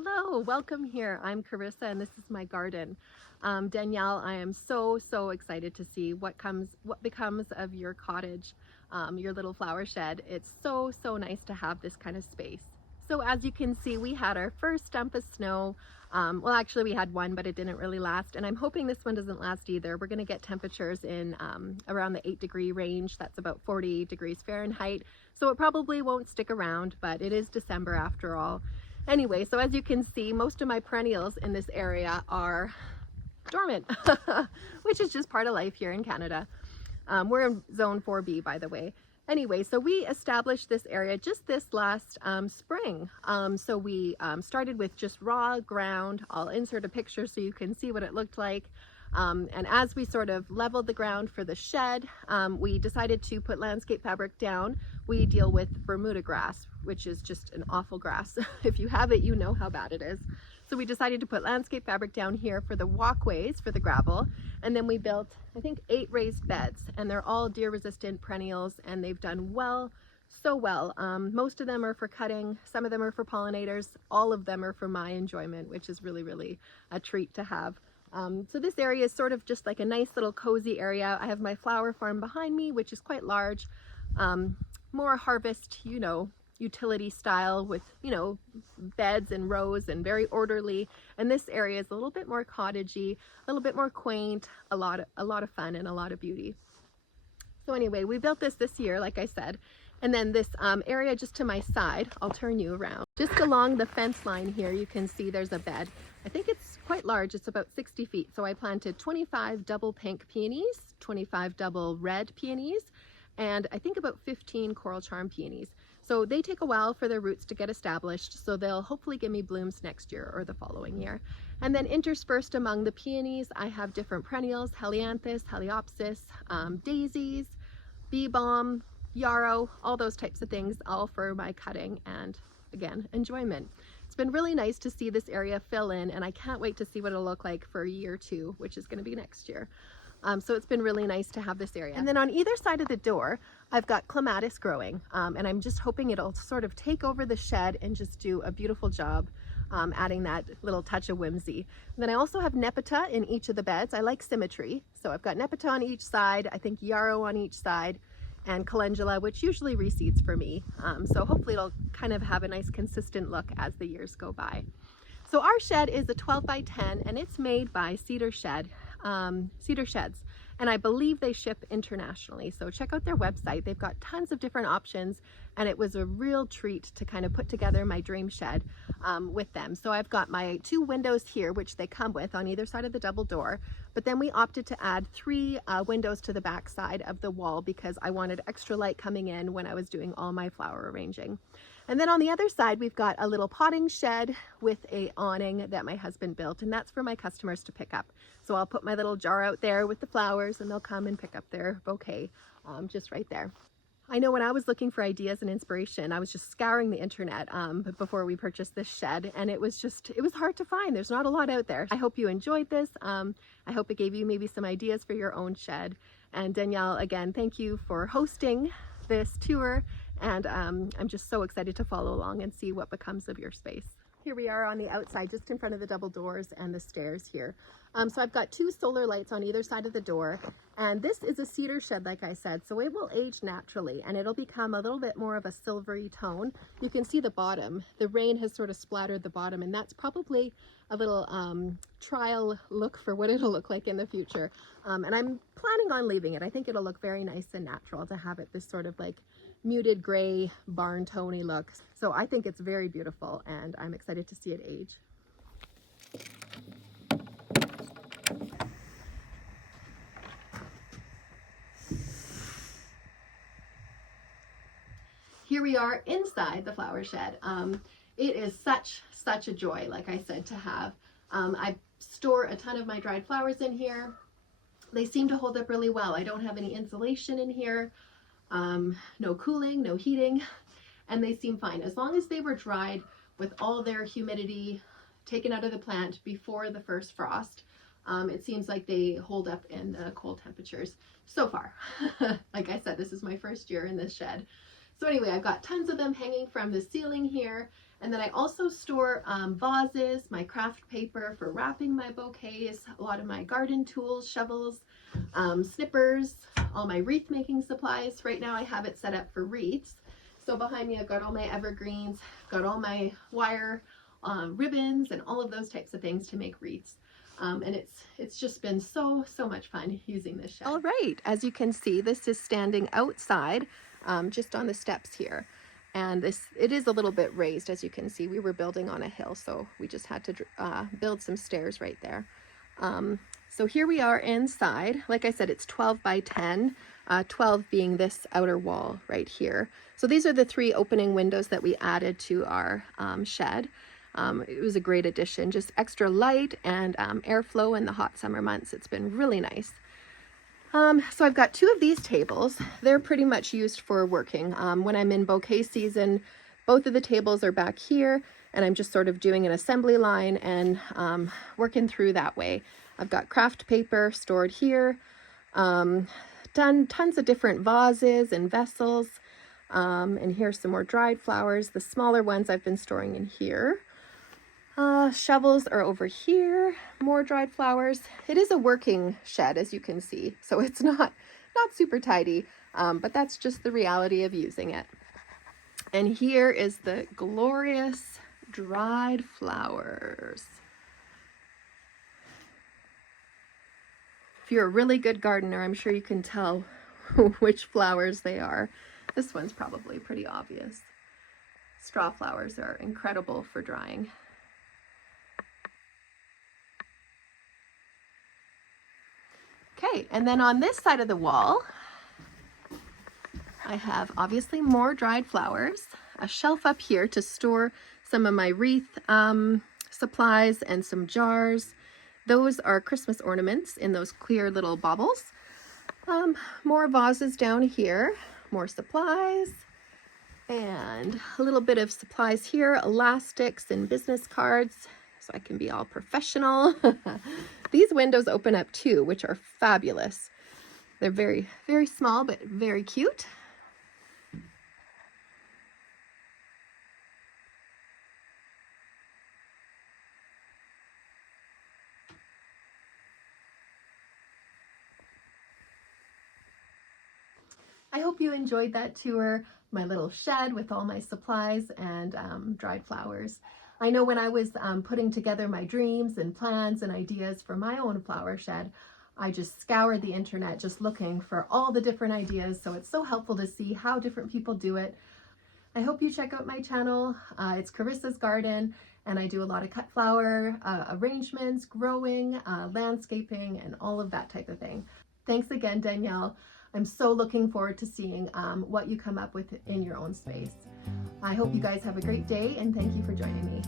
Hello, welcome here. I'm Carissa and this is my garden. Danielle, I am so excited to see what becomes of your cottage, your little flower shed. It's so nice to have this kind of space. So as you can see, we had our first dump of snow. Well, actually we had one, but it didn't really last, and I'm hoping this one doesn't last either. We're going to get temperatures in around the 8-degree range. That's about 40 degrees Fahrenheit. So it probably won't stick around, but it is December after all. Anyway, so as you can see, most of my perennials in this area are dormant, which is just part of life here in Canada. We're in zone 4B, by the way. Anyway, so we established this area just this last spring. So we started with just raw ground. I'll insert a picture so you can see what it looked like. And as we sort of leveled the ground for the shed, we decided to put landscape fabric down. We deal with Bermuda grass, which is just an awful grass. If you have it, you know how bad it is. So we decided to put landscape fabric down here for the walkways, for the gravel. And then we built, I think, 8 raised beds, and they're all deer resistant perennials, and they've done well, so well. Most of them are for cutting, some of them are for pollinators, all of them are for my enjoyment, which is really a treat to have. So this area is sort of just like a nice little cozy area. I have my flower farm behind me, which is quite large, more harvest, utility style with, beds and rows and very orderly. And this area is a little bit more cottagey, a little bit more quaint, a lot of fun and a lot of beauty. So anyway, we built this year, like I said. And then this area just to my side, I'll turn you around. Just along the fence line here, you can see there's a bed. I think it's quite large, it's about 60 feet. So I planted 25 double pink peonies, 25 double red peonies, and I think about 15 coral charm peonies. So they take a while for their roots to get established, so they'll hopefully give me blooms next year or the following year. And then interspersed among the peonies, I have different perennials, helianthus, heliopsis, daisies, bee balm, yarrow, all those types of things, all for my cutting and, again, enjoyment. It's been really nice to see this area fill in, and I can't wait to see what it'll look like for year 2, which is going to be next year. So it's been really nice to have this area. And then on either side of the door, I've got clematis growing, and I'm just hoping it'll sort of take over the shed and just do a beautiful job, adding that little touch of whimsy. And then I also have nepeta in each of the beds. I like symmetry, so I've got nepeta on each side, I think yarrow on each side, and calendula, which usually reseeds for me. So hopefully it'll kind of have a nice consistent look as the years go by. So our shed is a 12 by 10, and it's made by Cedar Sheds, and I believe they ship internationally. So check out their website. They've got tons of different options, and it was a real treat to kind of put together my dream shed with them. So I've got my 2 windows here, which they come with on either side of the double door, but then we opted to add 3 windows to the back side of the wall because I wanted extra light coming in when I was doing all my flower arranging. And then on the other side, we've got a little potting shed with a awning that my husband built, and that's for my customers to pick up. So I'll put my little jar out there with the flowers, and they'll come and pick up their bouquet just right there. I know when I was looking for ideas and inspiration, I was just scouring the internet before we purchased this shed, and it was hard to find. There's not a lot out there. I hope you enjoyed this. I hope it gave you maybe some ideas for your own shed. And Danielle, again, thank you for hosting this tour, and I'm just so excited to follow along and see what becomes of your space. Here we are on the outside, just in front of the double doors and the stairs here. So I've got 2 solar lights on either side of the door, and this is a cedar shed, like I said, so it will age naturally and it'll become a little bit more of a silvery tone. You can see the bottom. The rain has sort of splattered the bottom, and that's probably a little trial look for what it'll look like in the future. And I'm planning on leaving it. I think it'll look very nice and natural to have it this sort of like muted gray barn tony look. So I think it's very beautiful, and I'm excited to see it age. Here we are inside the flower shed. It is such a joy, like I said, to have. I store a ton of my dried flowers in here. They seem to hold up really well. I don't have any insulation in here, no cooling, no heating, and they seem fine. As long as they were dried with all their humidity taken out of the plant before the first frost, it seems like they hold up in the cold temperatures so far. Like I said, this is my first year in this shed. So anyway, I've got tons of them hanging from the ceiling here. And then I also store vases, my craft paper for wrapping my bouquets, a lot of my garden tools, shovels, snippers, all my wreath making supplies. Right now I have it set up for wreaths. So behind me I've got all my evergreens, got all my wire ribbons and all of those types of things to make wreaths. And it's just been so much fun using this shed. All right, as you can see, this is standing outside just on the steps here. And it is a little bit raised, as you can see. We were building on a hill, so we just had to build some stairs right there. So here we are inside. Like I said, it's 12 by 10, 12 being this outer wall right here. So these are the 3 opening windows that we added to our shed. It was a great addition, just extra light and airflow in the hot summer months. It's been really nice. So I've got 2 of these tables. They're pretty much used for working. When I'm in bouquet season, both of the tables are back here, and I'm just sort of doing an assembly line and working through that way. I've got craft paper stored here, done tons of different vases and vessels, and here's some more dried flowers. The smaller ones I've been storing in here. Shovels are over here, more dried flowers. It is a working shed, as you can see, so it's not super tidy, but that's just the reality of using it. And here is the glorious dried flowers. If you're a really good gardener, I'm sure you can tell which flowers they are. This one's probably pretty obvious. Straw flowers are incredible for drying. Okay, and then on this side of the wall, I have obviously more dried flowers, a shelf up here to store some of my wreath supplies and some jars. Those are Christmas ornaments in those clear little baubles. More vases down here, more supplies, and a little bit of supplies here, elastics and business cards, so I can be all professional. These windows open up too, which are fabulous. They're very, very small, but very cute. I hope you enjoyed that tour, my little shed with all my supplies and dried flowers. I know when I was putting together my dreams and plans and ideas for my own flower shed, I just scoured the internet just looking for all the different ideas. So it's so helpful to see how different people do it. I hope you check out my channel. It's Carissa's Garden, and I do a lot of cut flower arrangements, growing, landscaping, and all of that type of thing. Thanks again, Danielle. I'm so looking forward to seeing what you come up with in your own space. I hope you guys have a great day, and thank you for joining me.